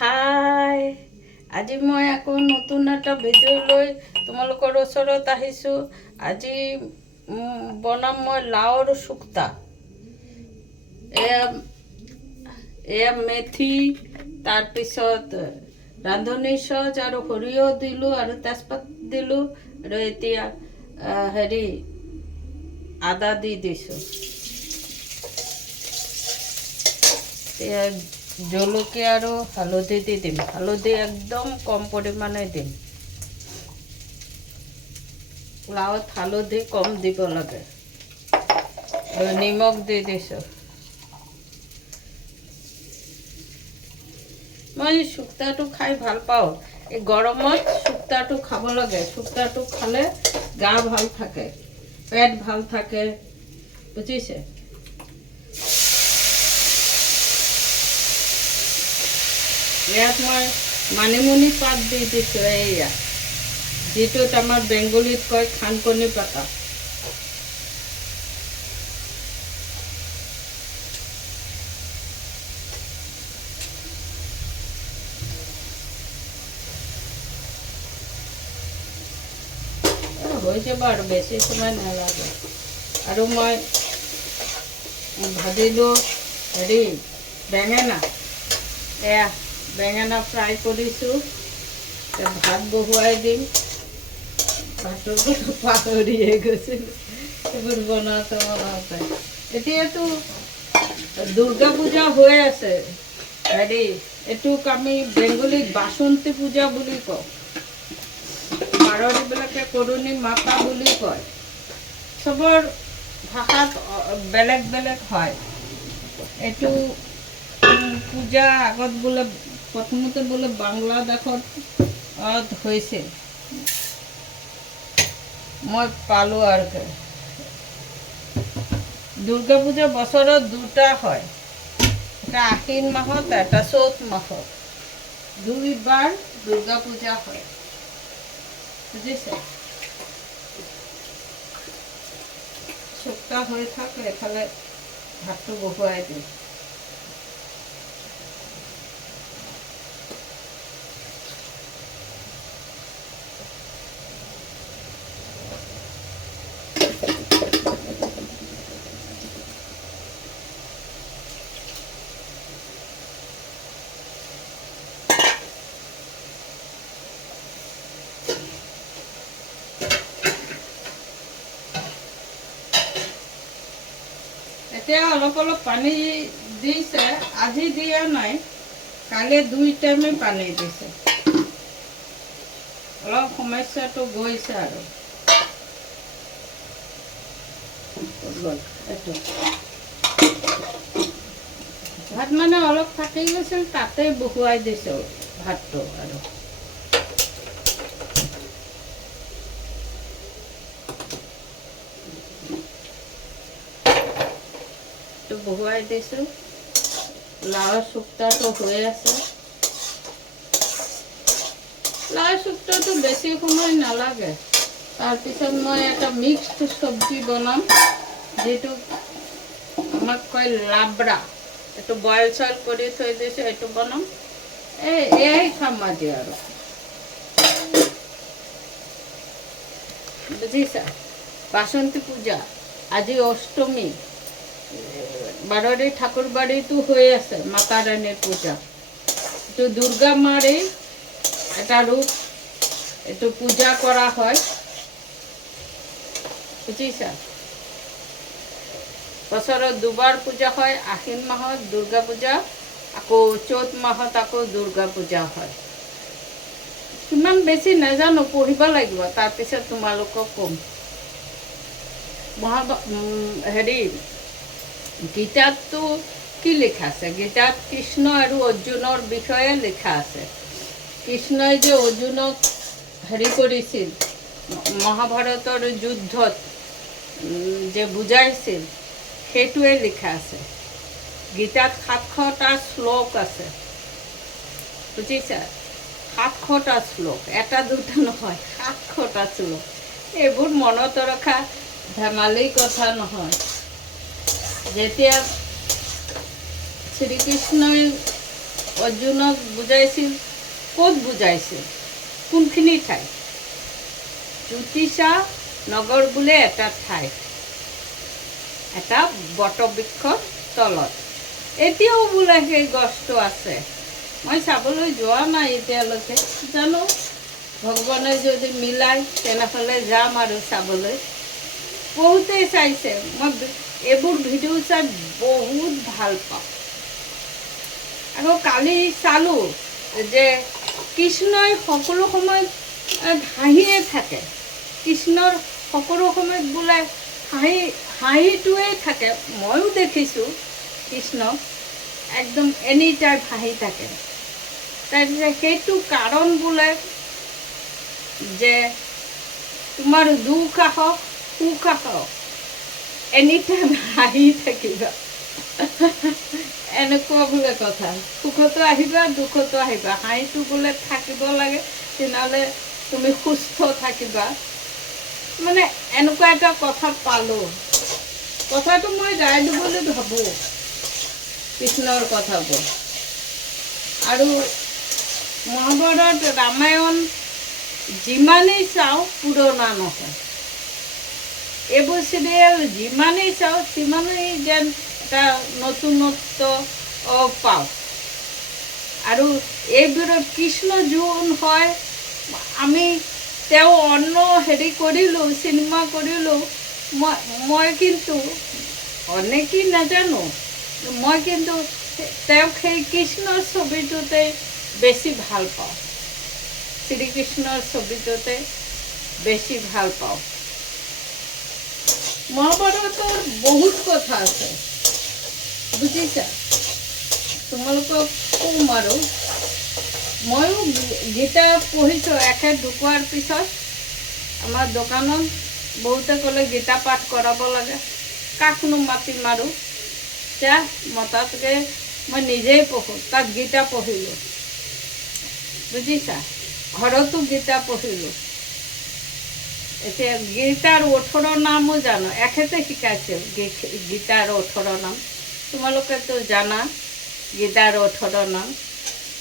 হাই, আজি মই আকৌ নতুন এটা ভিডিঅ' লৈ তোমালোকৰ ওচৰত আহিছোঁ। আজি বনাম মই লাওৰ শুক্তা। এয়া মেথি, তাৰপিছত ৰান্ধনি চচ আৰু সৰিয়হ দিলোঁ আৰু তেজপাত দিলোঁ আৰু এতিয়া আদা দি দিছোঁ। এতিয়া জলকীয়া আৰু হালধি দি দিম। হালধি একদম কম পৰিমাণে দিম। লাওত হালধি কম দিব লাগে। আৰু নিমখ দি দিছোঁ। মই শুক্তাটো খাই ভাল পাওঁ। এই গৰমত শুক্তাটো খাব লাগে। শুক্তাটো খালে গা ভাল থাকে, পেট ভাল থাকে, বুজিছে? ইয়াত মই মানিমুনি পাত দি দিছোঁ। এইয়া যিটোত আমাৰ বেংগলীত কয় খানকনি পাতা। হৈ যাব আৰু বেছি সময় নালাগে। আৰু মই ভাজিলোঁ বেঙেনা। এয়া বেঙেনা ফ্ৰাই কৰিছোঁ। ভাত বহুৱাই দিম। ভাতৰ কথা পাহৰিয়ে গৈছিলোঁ এইবোৰ বনাওঁতে। এতিয়াতো দুৰ্গা পূজা হৈ আছে। এইটোক আমি বেংগলীত বাসন্তী পূজা বুলি কওঁ। মাৰোৱাৰীবিলাকে কৰণী মাতা বুলি কয়। চবৰ ভাষাত বেলেগ বেলেগ হয়। এইটো পূজা আগত বোলে প্ৰথমতে বোলে বাংলাদেশত হৈছে। মই পালোঁ আৰু দুৰ্গা পূজা বছৰত দুটা হয়। এটা আশ্বিন মাহত, এটা চ'ত মাহত। দুইবাৰ দুৰ্গা পূজা হয়, বুজিছে? শুক্তা হৈ থাকে, এফালে ভাতটো বহুৱাই দিওঁ। এতিয়া অলপ অলপ পানী দিছে। আজি দিয়া নাই, কালি 2 টাইমে পানী দিছে। অলপ সমস্যাটো গৈছে আৰু ভাত মানে অলপ থাকি গৈছিল, তাতে বহুৱাই দিছোঁ ভাতটো। আৰু বহুৱাই দিছোঁ। লাওৰ শুক্তাটো হৈ আছে। লাওৰ শুক্তাটো বেছি সময় নালাগে। তাৰপিছত মই এটা মিক্সড চব্জি বনাম, যিটো আমাক কয় লাবৰা। এইটো বইল চইল কৰি থৈ দিছোঁ, এইটো বনাম। এয়াই খাম আজি আৰু, বুজিছা? বাসন্তী পূজা, আজি অষ্টমী। বাৰৱাৰী ঠাকুৰ বাড়ীতো হৈ আছে মাতা ৰানীৰ পূজা। এইটো দুৰ্গা মাৰে এটা ৰূপ। এইটো পূজা কৰা হয়, বুজিছা? বছৰত দুবাৰ পূজা হয়। আশ্বিন মাহত দুৰ্গা পূজা, আকৌ চ'ত মাহত আকৌ দুৰ্গা পূজা হয়। কিমান বেছি নাজানো, পঢ়িব লাগিব, তাৰপিছত তোমালোকক ক'ম। গীতাততো কি লিখা আছে? গীতাত কৃষ্ণ আৰু অৰ্জুনৰ বিষয়ে লিখা আছে। কৃষ্ণই যে অৰ্জুনক কৰিছিল, মহাভাৰতৰ যুদ্ধত যে বুজাইছিল, সেইটোৱে লিখা আছে। গীতাত 700টা শ্লোক আছে, বুজিছা? 700টা শ্লোক, এটা দুটা নহয়, 700টা শ্লোক। এইবোৰ মনত ৰখা ধেমালি কথা নহয়। যেতিয়া শ্ৰীকৃষ্ণই অৰ্জুনক বুজাইছিল, ক'ত বুজাইছিল, কোনখিনি ঠাই? জ্যোতিষা নগৰ বোলে এটা ঠাই, এটা বটবৃক্ষৰ তলত। এতিয়াও বোলে সেই গছটো আছে। মই চাবলৈ যোৱা নাই এতিয়ালৈকে, জানো ভগৱানে যদি মিলায় তেনেহ'লে যাম আৰু চাবলৈ। বহুতেই চাইছে, মই এইবোৰ ভিডিঅ' চাই বহুত ভাল পাওঁ। আকৌ কালি চালোঁ যে কৃষ্ণই সকলো সময়ত হাঁহিয়ে থাকে। কৃষ্ণৰ সকলো সময়ত বোলে হাঁহিটোৱেই থাকে। ময়ো দেখিছোঁ কৃষ্ণক একদম এনি টাইম হাঁহি থাকে। তাৰপিছত সেইটো কাৰণ বোলে যে তোমাৰ দুখ আহক সুখ আহক এনি টাইম হাঁহি থাকিবা, এনেকুৱা বোলে কথা। সুখতো আহিবা দুখতো আহিবা, হাঁহিটো বোলে থাকিব লাগে, তেনেহ'লে তুমি সুস্থ থাকিবা। মানে এনেকুৱা এটা কথা পালোঁ। কথাটো মই গাই দিবলৈ ভাবোঁ কৃষ্ণৰ কথাবোৰ। আৰু মহাভাৰত ৰামায়ণ যিমানেই চাওঁ পুৰণা নহয়। এইবোৰ চিৰিয়েল যিমানেই চাওঁ সিমানেই যেন এটা নতুনত্ব পাওঁ। আৰু এইবোৰত কৃষ্ণ যোন হয়, আমি তেওঁ অন্য হেৰি কৰিলোঁ, চিনেমা কৰিলোঁ, মই কিন্তু অনেকেই নাজানো, মই কিন্তু তেওঁক সেই কৃষ্ণৰ ছবিটোতে বেছি ভাল পাওঁ। শ্ৰীকৃষ্ণৰ ছবিটোতে বেছি ভাল পাওঁ। মহাভাৰতৰ বহুত কথা আছে, বুজিছা? তোমালোকক ক'ম আৰু ময়ো গীতা পঢ়িছোঁ। একে ঢুকোৱাৰ পিছত আমাৰ দোকানত বহুতে ক'লে গীতা পাঠ কৰাব লাগে। কাকনো মাতিম আৰু, যা মতাতকৈ মই নিজেই পঢ়োঁ। তাত গীতা পঢ়িলোঁ, বুজিছা? ঘৰতো গীতা পঢ়িলোঁ। এতিয়া গীতাৰ 18 নামো জানো, এখেতে শিকাইছিল গীতাৰ 18 নাম। তোমালোকেতো জানা গীতাৰ 18 নাম,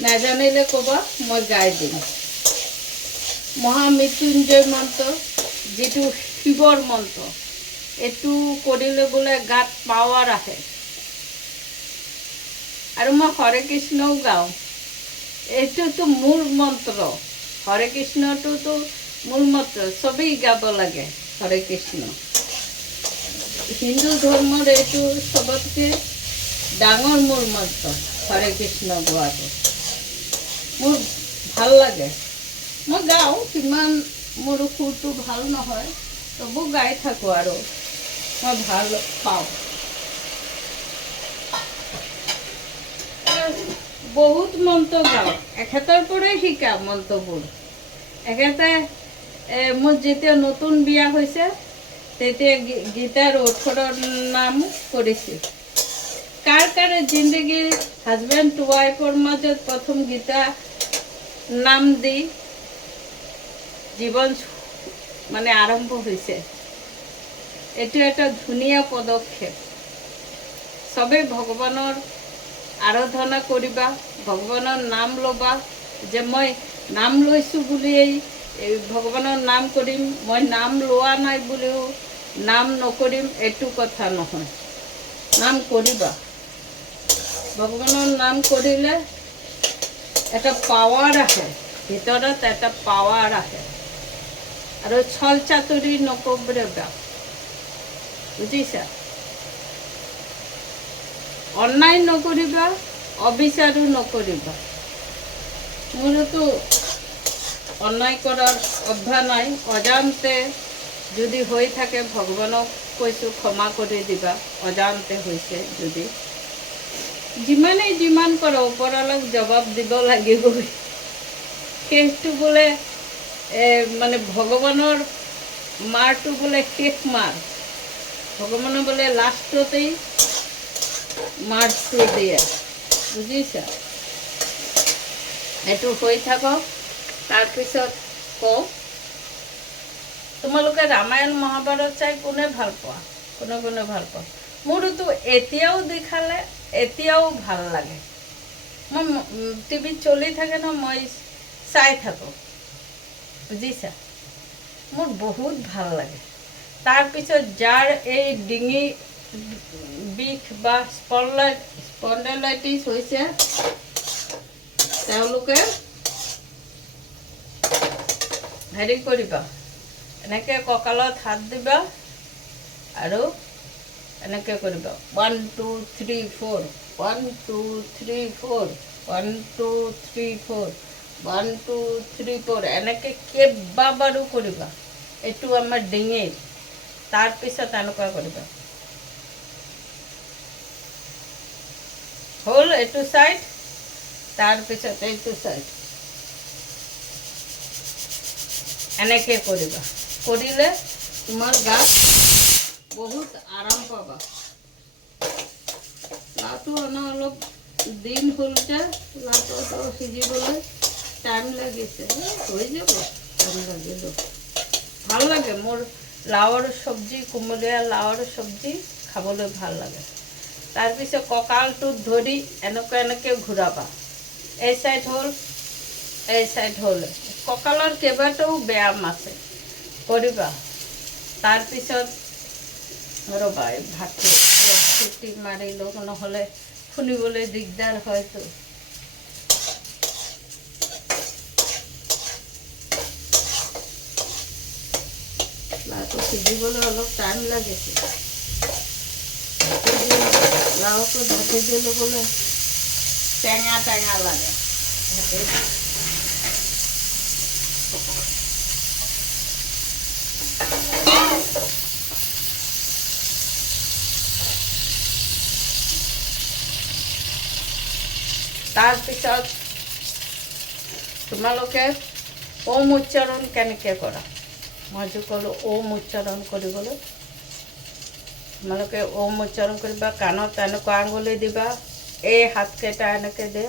নাজানিলে ক'বা, মই গাই দিম। মহামৃত্যুঞ্জয় মন্ত্ৰ, যিটো শিৱৰ মন্ত্ৰ, এইটো কৰিলে বোলে গাত পাৱাৰ আহে। আৰু মই হৰে কৃষ্ণও গাওঁ। এইটোতো মূল মন্ত্ৰ, হৰে কৃষ্ণটোতো মূল মন্ত্ৰ, চবেই গাব লাগে হৰে কৃষ্ণ। হিন্দু ধৰ্মৰ এইটো চবতকৈ ডাঙৰ মূল মন্ত্ৰ, হৰে কৃষ্ণ গোৱাটো। মোৰ ভাল লাগে, মই গাওঁ। কিমান মোৰ সুৰটো ভাল নহয়, তবু গাই থাকোঁ আৰু মই ভাল পাওঁ। বহুত মন্ত্ৰ গাওঁ, এখেতৰ পৰাই শিকা মন্ত্ৰবোৰ। এখেতে মোৰ যেতিয়া নতুন বিয়া হৈছে তেতিয়া গীতাৰ 18 নাম কৰিছিল। কাৰ কাৰ জিন্দগীৰ হাজবেণ্ড ৱাইফৰ মাজত প্ৰথম গীতা নাম দি জীৱন মানে আৰম্ভ হৈছে। এইটো এটা ধুনীয়া পদক্ষেপ। চবেই ভগৱানৰ আৰাধনা কৰিবা, ভগৱানৰ নাম ল'বা। যে মই নাম লৈছোঁ বুলিয়েই ভগৱানৰ নাম কৰিম, মই নাম লোৱা নাই বুলিও নাম নকৰিম, এইটো কথা নহয়। নাম কৰিবা। ভগৱানৰ নাম কৰিলে এটা পাৱাৰ আহে, ভিতৰত এটা পাৱাৰ আহে। আৰু ছল চাতুৰি নকৰিবা, বুজিছা? অন্যায় নকৰিবা, অবিচাৰো নকৰিবা। মোৰতো অন্যায় কৰাৰ অভ্যাস নাই। অজান্তে যদি হৈ থাকে ভগৱানক কৈছোঁ ক্ষমা কৰি দিবা, অজান্তে হৈছে যদি। যিমানেই যিমান কৰা ওপৰৱালাক জবাব দিব লাগিবই। শেষটো বোলে মানে ভগৱানৰ মাৰটো বোলে শেষ মাৰ। ভগৱানে বোলে লাষ্টতেই মাৰটো দিয়ে, বুজিছা? এইটো হৈ থাকক, তাৰপিছত কওঁ। তোমালোকে ৰামায়ণ মহাভাৰত চাই কোনে ভাল পোৱা? কোনে কোনে ভাল পোৱা? মোৰতো এতিয়াও দেখালে এতিয়াও ভাল লাগে। মই টিভিত চলি থাকে ন, মই চাই থাকোঁ, বুজিছা। মোৰ বহুত ভাল লাগে। তাৰপিছত যাৰ এই ডিঙি বিষ বা স্পণ্ডেলাইটিছ হৈছে, তেওঁলোকে হেৰি কৰিবা, এনেকৈ কঁকালত হাত দিবা আৰু এনেকৈ কৰিবা 1 2 3 4 1 2 3 4 1 2 3 4 1 2 3 4 এনেকৈ কেইবাবাৰো কৰিবা। এইটো আমাৰ ডিঙিৰ। তাৰপিছত এনেকুৱা কৰিবা, হ'ল এইটো চাইড, তাৰপিছত এইটো চাইড এনেকৈ কৰিবা। কৰিলে তোমাৰ গাত বহুত আৰাম পাবা। লাওটো অনা অলপ দিন হ'ল যে, লাওটো সিজিবলৈ টাইম লাগিছে, হৈ যাব টাইম লাগিলেও। ভাল লাগে মোৰ লাওৰ চব্জি, কোমলীয়া লাওৰ চব্জি খাবলৈ ভাল লাগে। তাৰপিছত কঁকালটোত ধৰি এনেকৈ ঘূৰাবা। এই চাইড হ'ল, এই চাইড হ'ল। কঁকালৰ কেইবাটাও ব্যায়াম আছে, কৰিবা। তাৰপিছত ৰ'বা, এই ভাতটো চিটি মাৰি লওঁ, নহ'লে শুনিবলৈ দিগদাৰ হয়তো। লাওটো সিজিবলৈ অলপ টাইম লাগিছে। লাওটো ঢাকি দি ল'বলৈ টেঙা টেঙা লাগে। তাৰপিছত তোমালোকে ওম উচ্চাৰণ কেনেকৈ কৰা, মই যে ক'লোঁ ওম উচ্চাৰণ কৰিবলৈ, তোমালোকে ওম উচ্চাৰণ কৰিবা। কাণত এনেকুৱা আঙুলি দিবা, এই হাতকেইটা এনেকৈ দে,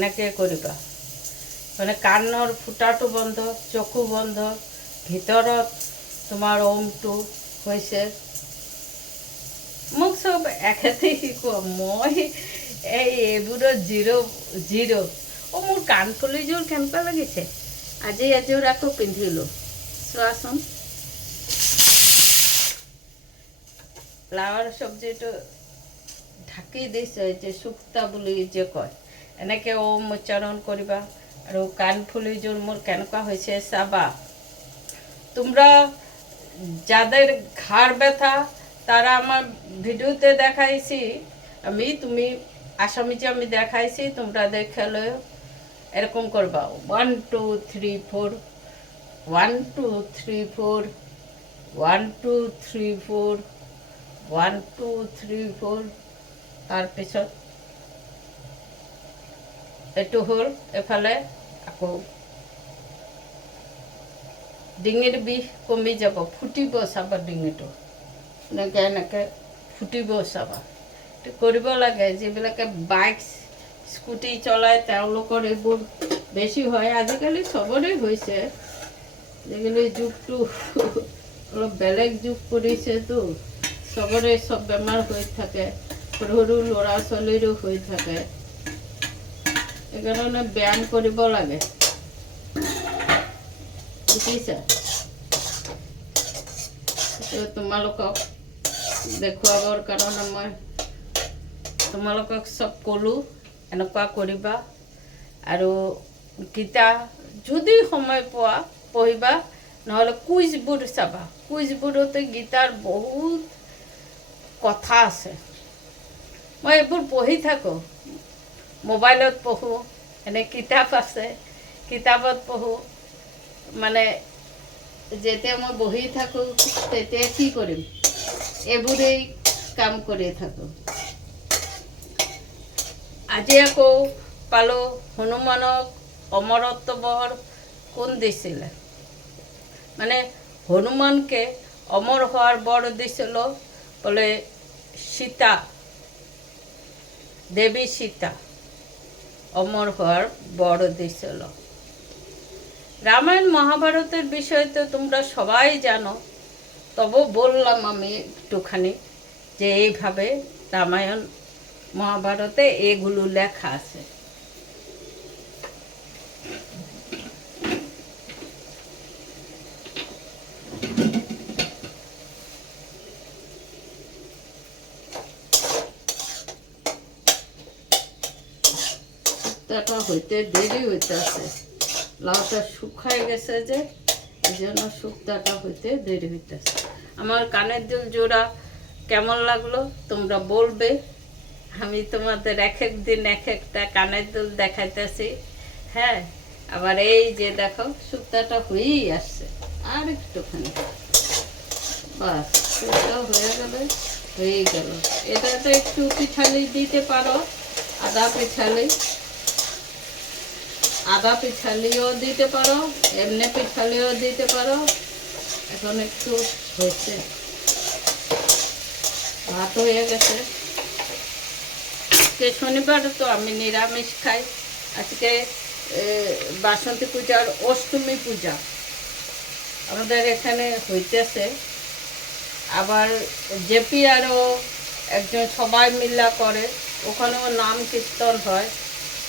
এনেকৈ কৰিবা। মানে কাণৰ ফুটাটো বন্ধ, চকু বন্ধ, ভিতৰত তোমাৰ ওমটো হৈছে। মোক চব একেতেই শিকোৱা, মই এইবোৰত জিৰ'। মোৰ কাণফুলিযোৰ কেনেকুৱা লাগিছে, আজি এযোৰ আকৌ পিন্ধিলোঁ, চোৱাচোন। লাওৰ চব্জিটো ঢাকি দিছে, যে শুক্তা বুলি যে কয়, এনেকৈ ওম উচ্চাৰণ কৰিবা। আৰু কাণফুলিযোৰ মোৰ কেনেকুৱা হৈছে চাবা। তোমরা যাদের ঘাড় ব্যথা, তারা আমার ভিডিওতে দেখাইছি তুমি আসামিতে আমি দেখাইছি, তোমরা দেখালে এরকম করবা 1 2 3 4 1 2 3 4 1 2 3 4 1 2 3 4 তাৰপিছত এইটো হ'ল। এফালে আকৌ ডিঙিৰ বিষ কমি যাব, ফুটিব চাবা ডিঙিটো, এনেকৈ এনেকৈ ফুটিব চাবা। এইটো কৰিব লাগে। যিবিলাকে বাইক স্কুটি চলায় তেওঁলোকৰ এইবোৰ বেছি হয়। আজিকালি চবৰে হৈছে, আজিকালি যুগটো অলপ বেলেগ যুগ পৰিছেতো, চবৰে চব বেমাৰ হৈ থাকে, সৰু সৰু ল'ৰা ছোৱালীৰো হৈ থাকে। সেইকাৰণে ব্যায়াম কৰিব লাগে, বুজিছা। তোমালোকক দেখুৱাবৰ কাৰণে মই তোমালোকক চব ক'লোঁ, এনেকুৱা কৰিবা। আৰু গীতা যদি সময় পোৱা পঢ়িবা, নহ'লে কুইজবোৰ চাবা। কুইজবোৰতে গীতাৰ বহুত কথা আছে। মই এইবোৰ পঢ়ি থাকোঁ, মোবাইলত পঢ়োঁ, এনে কিতাপ আছে, কিতাপত পঢ়োঁ। মানে যেতিয়া মই বহি থাকোঁ তেতিয়া কি কৰিম, এইবোৰেই কাম কৰি থাকোঁ। আজি আকৌ পালোঁ হনুমানক অমৰত্ব বৰ কোন দিছিলে, মানে হনুমানকে অমর হওয়ার বর দিছিল বলে সীতা, দেবী সীতা অমর হওয়ার বর দিছিল। রামায়ণ মহাভারতের বিষয় তো তোমরা সবাই জানো, তবু বললাম আমি একটুখানি যে এইভাবে রামায়ণ মহাভারতে এগুলো লেখা আছে। শুক্তাটা হইতে দেরি হইতেছে, লাউটা শুকায় গেছে যে এই জন্য শুক্তাটা হইতে দেরি হইতেছে। আমার কানের দুল জোড়া কেমন লাগলো তোমরা বলবে। আমি তোমাদের এক এক দিন এক একটা কানের দুল দেখাইতেছি। হ্যাঁ, আবার এই যে দেখো শুক্তাটা হয়েই আসছে, আর একটুখানি বাস শুক্তা হয়ে গেলে হয়ে গেল। এটাতে একটু পিঠালি দিতে পারো, আদা পিঠালিও দিতে পারো, এমনি পিঠালিও দিতে পারো। এখন একটু হয়েছে, ভাত হয়ে গেছে। আজকে শনিবার তো আমি নিরামিষ খাই। আজকে বাসন্তী পূজার অষ্টমী পূজা আমাদের এখানে হইতেছে। আবার জেপি আরও একজন সবাই মিল্লা করে, ওখানেও নাম কীর্তন হয়,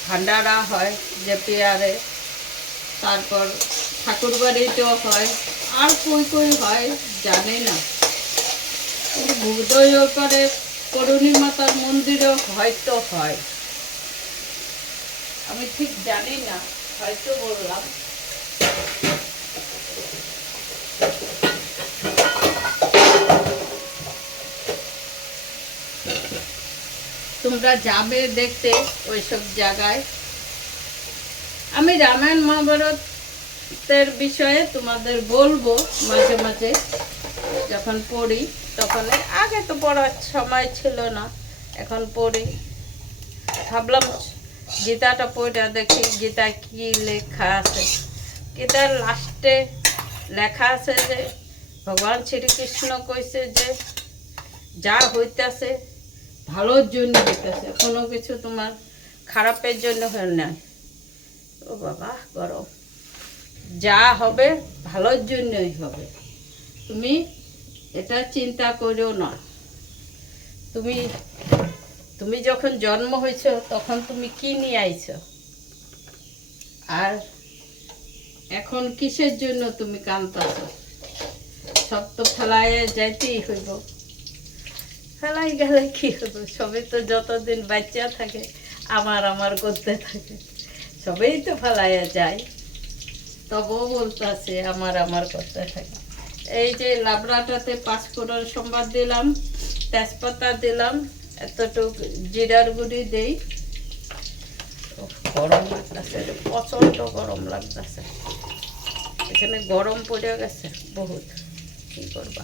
ভান্ডারা হয় জেপিয়ারে, তারপর ঠাকুরবাড়িতেও হয়, আর কই হয় জানি না। ভুগদইও করে, করুণী মাতার মন্দিরেও হয়তো হয়, আমি ঠিক জানি না, হয়তো বললাম। তোমরা যাবে দেখতে ওইসব জায়গায়। আমি রামায়ণ মহাভারতের বিষয়ে তোমাদের বলবো মাঝে মাঝে যখন পড়ি তখন। আগে তো পড়ার সময় ছিল না, এখন পড়ি। ভাবলাম গীতাটা পড়ে দেখি গীতায় কি লেখা আছে। গীতার লাস্টে লেখা আছে যে ভগবান শ্রীকৃষ্ণ কইছে যে যা হইতেছে ভালোর জন্য হইতেছে, কোনো কিছু তোমার খারাপের জন্য হয় না। ও বাবা গরম, যা হবে ভালোর জন্যই হবে, তুমি এটা চিন্তা করো না। তুমি যখন জন্ম হয়েছ তখন তুমি কি নিয়ে আইছ, আর এখন কিসের জন্য তুমি কাঁদতেছ? সব তো ফেলায় যাইতেই হইব। ফেলাই গেলে কি হইব? সবই তো যতদিন বাচ্চা থাকে আমার করতে থাকে, সবেই তো ফেলাইয়া যায়। তবুও বলতেছে আমার করতে থাকে। এই যে লাবড়াটাতে 5 ফোড়ন সম্বাদ দিলাম, তেজপাতা দিলাম, এতটুকু জিরার গুঁড়ি দেই। গরম লাগতেছে, প্রচণ্ড গরম লাগতেছে। এখানে গরম পড়ে গেছে বহুত, কি করবা।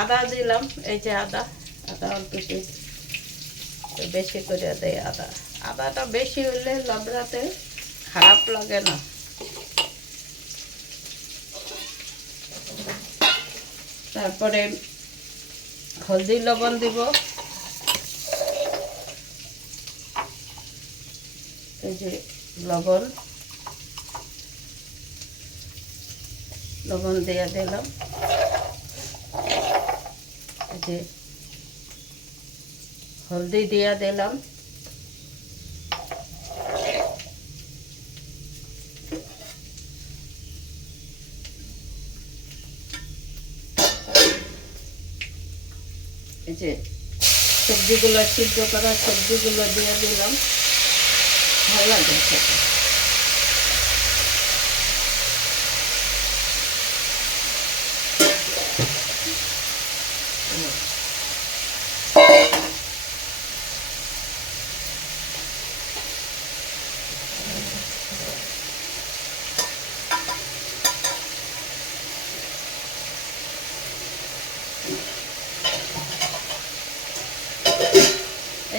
আদা দিলাম, এই যে আদা অল্প বেশি করে দেয় আদা। আদাটা বেশি হলে লাবড়াতে খারাপ লাগে না। তারপরে হলদি লবণ দিব, এই যে লবণ দিয়ে দিলাম, এই যে হলদি দিয়া দিলাম, এই যে সবজিগুলো সিদ্ধ করা সবজিগুলো দিয়ে দিলাম। ভালো লাগে খেতে।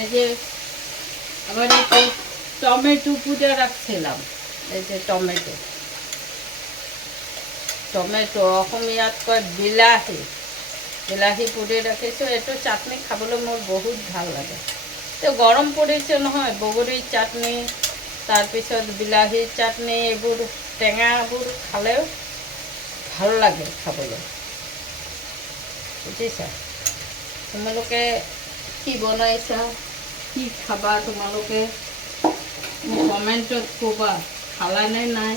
এই যে আবার একটু টমেটো পুড়ে রাখছিলাম, এই যে টমেটো টমেটো, অসমীয়াত কয় বিলাহী, বিলাহী পুৰি ৰাখিছোঁ। এইটো চাটনি খাবলৈ মোৰ বহুত ভাল লাগে। এতিয়া গৰম পৰিছে নহয়, বগৰীৰ চাটনি, তাৰপিছত বিলাহীৰ চাটনি, এইবোৰ টেঙাবোৰ খালেও ভাল লাগে খাবলৈ, বুজিছা। তোমালোকে কি বনাইছা, কি খাবা তোমালোকে মোক কমেণ্টত ক'বা, খালানে নাই।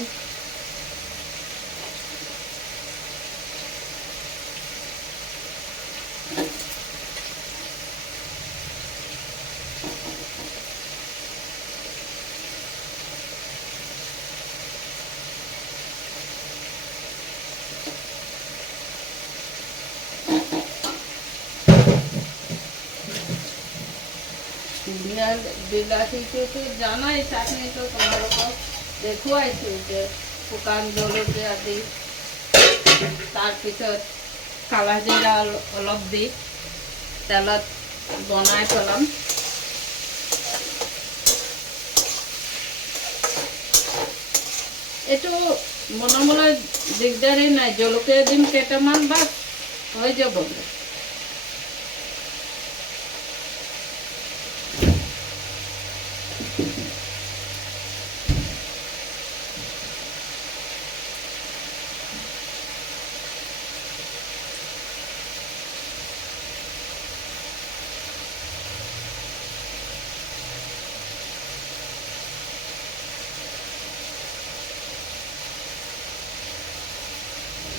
বিলাহীটোতো জানাই, চাটনিটো তোমালোকক দেখুৱাইছোঁ যে শুকান জলকীয়া দি, তাৰপিছত কালা জিৰা অলপ দি তেলত বনাই পেলাম। এইটো বনাবলৈ দিগদাৰি নাই, জলকীয়া দিম কেইটামান, বাছ হৈ যাব।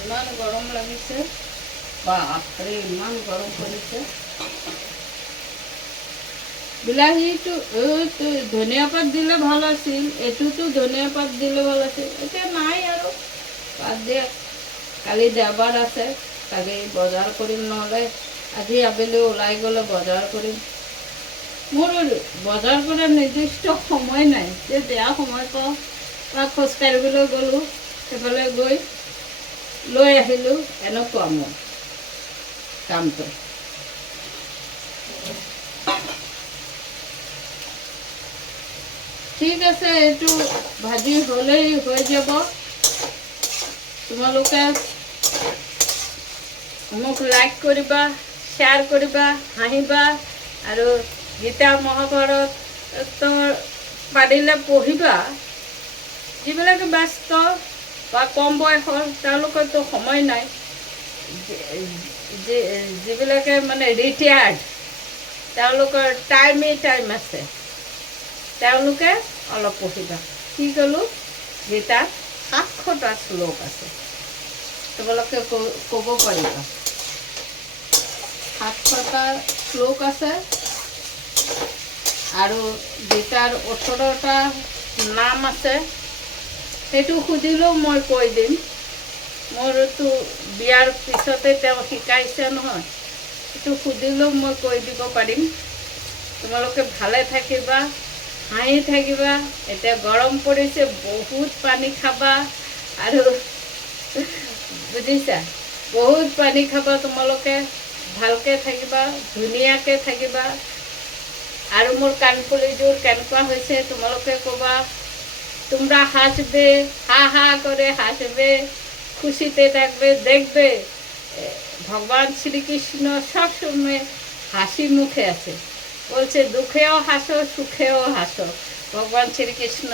ইমান গৰম লাগিছে, বাপৰে ইমান গৰম পৰিছে। বিলাহীটো ধনিয়া পাত দিলে ভাল আছিল, এইটোতো ধনিয়া পাত দিলে ভাল আছিল, এতিয়া নাই আৰু বাদ দিয়া। কালি দেওবাৰ আছে, কালি বজাৰ কৰিম, নহ'লে আজি আবেলি ওলাই গ'লে বজাৰ কৰিম। মোৰ বজাৰ কৰা নিৰ্দিষ্ট সময় নাই, যেতিয়া সময় পাওঁ বা খোজকাঢ়িবলৈ গ'লোঁ, সেইফালে গৈ লৈ আহিলোঁ, এনেকুৱা মোৰ কামটো। ঠিক আছে, এইটো ভাজি হ'লেই হৈ যাব। তোমালোকে মোক লাইক কৰিবা, শ্বেয়াৰ কৰিবা, হাঁহিবা, আৰু গীতা মহাভাৰতৰ পাৰিলে পঢ়িবা। যিবিলাকে ব্যস্ত বা কম বয়সৰ তেওঁলোকৰতো সময় নাই, যিবিলাকে মানে ৰিটায়াৰ্ড তেওঁলোকৰ টাইম আছে, তেওঁলোকে অলপ পঢ়িবা। কি ক'লোঁ, গীতাত 700টা শ্লোক আছে, তোমালোকে ক'ব পাৰিবা। 700টা শ্লোক আছে, আৰু গীতাৰ 18টা নাম আছে। সেইটো সুধিলেও মই কৈ দিম, মোৰতো বিয়াৰ পিছতে তেওঁ শিকাইছে নহয়, সেইটো সুধিলেও মই কৈ দিব পাৰিম। তোমালোকে ভালে থাকিবা, হাঁহি থাকিবা। এতিয়া গৰম পৰিছে, বহুত পানী খাবা, আৰু বুজিছা, বহুত পানী খাবা তোমালোকে, ভালকৈ থাকিবা, ধুনীয়াকৈ থাকিবা। আৰু মোৰ কাণফুলিযোৰ কেনেকুৱা হৈছে তোমালোকে ক'বা। তোমরা হাসবে, হা হা করে হাসবে, খুশিতে থাকবে, দেখবে ভগবান শ্রীকৃষ্ণ সবসময় হাসি মুখে আছে। বলছে দুঃখেও হাসো, সুখেও হাসো। ভগবান শ্রীকৃষ্ণ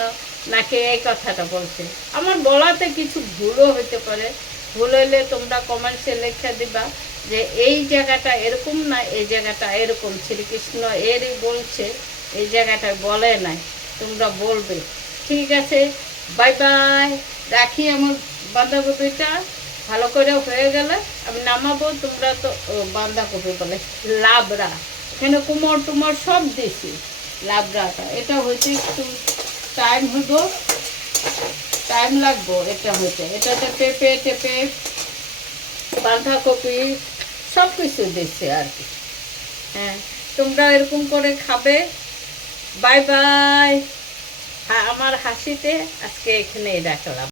নাকি এই কথাটা বলছে। আমার বলাতে কিছু ভুলও হতে পারে, ভুল হইলে তোমরা কমেন্টসে লেখা দিবা যে এই জায়গাটা এরকম না, এই জায়গাটা এরকম, শ্রীকৃষ্ণ এরই বলছে, এই জায়গাটা বলে নাই, তোমরা বলবে। ঠিক আছে, বাই বাই, রাখি। আমার বাঁধাকপিটা ভালো করে হয়ে গেলে আমি নামাবো। তোমরা তো বাঁধাকপি বলে লাবড়া, এখানে কুমড় টুমড় সব দিছি। লাবড়াটা এটা হইতে একটু টাইম হইব, টাইম লাগবো এটা হইতে। এটাতে পেঁপে টেপে বাঁধাকপি সব কিছু দিচ্ছে আর কি। হ্যাঁ, তোমরা এরকম করে খাবে। Bye bye. আমার হাসিতে আজকে এখানেই রাখলাম।